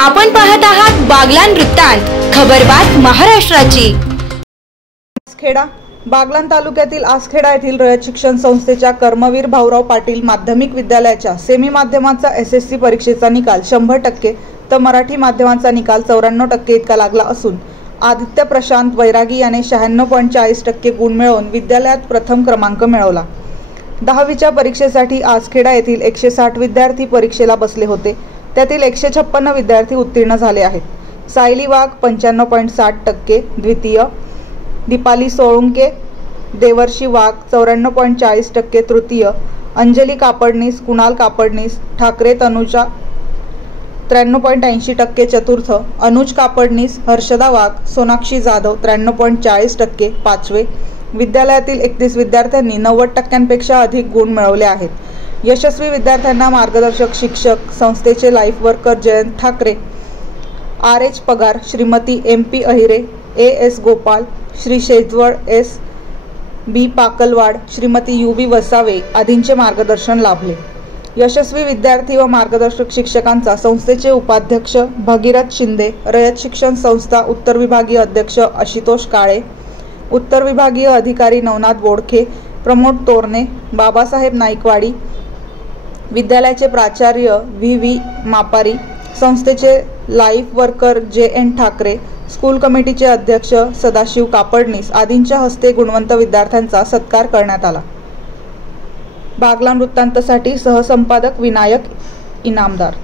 आपण पाहत आहात बागलाण वृत्तांत, खबरबात महाराष्ट्राची। आसखेडा बागलाण तालुक्यातील आसखेडा येथील रयत शिक्षण संस्थेच्या कर्मवीर भाऊराव पाटील माध्यमिक विद्यालयाच्या सेमी माध्यमाचा एसएससी परीक्षेचा निकाल 100% तर मराठी माध्यमाचा निकाल 94% इतका लागला असून आदित्य प्रशांत वैरागी याने 96.40% गुण मिळवून विद्यालयात प्रथम क्रमांक मिळवला। 10वीच्या परीक्षेसाठी आसखेडा येथील 160 विद्यार्थी परीक्षेला बसले होते। त्यातील 156 विद्यार्थी उत्तीर्ण झाले आहेत। सायली वाघ 95.60% द्वितीय, दीपाली सोळुंके, देवर्षी वाघ 94.40% तृतीय, अंजली कापडनीस, कुणाल कापडनीस, ठाकरे तनुजा 93.80% चतुर्थ, अनुज कापडनीस, हर्षदा वाघ, सोनाक्षी जाधव 93.40% पाचवे। विद्यालयातील 31 विद्यार्थ्यांनी 90%पेक्षा अधिक गुण मिळवले आहेत। यशस्वी विद्यार्थ्यांना मार्गदर्शक शिक्षक संस्थेचे life worker Jayant Thackeray, RH पगार, Shrimati MP Ahire, AS Gopal, Shri Shejwal SB पाकलवाड, Shrimati UB Vasave आदींचे मार्गदर्शन लाभले। यशस्वी विद्यार्थी व मार्गदर्शक शिक्षकांचा संस्थेचे उपाध्यक्ष भगीरथ शिंदे, रयत शिक्षण संस्था उत्तर विभागीय अध्यक्ष आशुतोष काळे, उत्तर विभागीय अधिकारी नवनाथ बोडखे, प्रमोद तोरणे, बाबासाहेब नाईकवाडी, विद्यालयाचे प्राचार्य VV मापारी, संस्थेचे life worker JN Thackeray, school कमिटीचे अध्यक्ष सदाशिव कापडनीस आदींच्या हस्ते गुणवंत विद्यार्थ्यांचा सत्कार करण्यात आला। बागलाण वृत्तांतसाठी सहसंपादक विनायक इनामदार।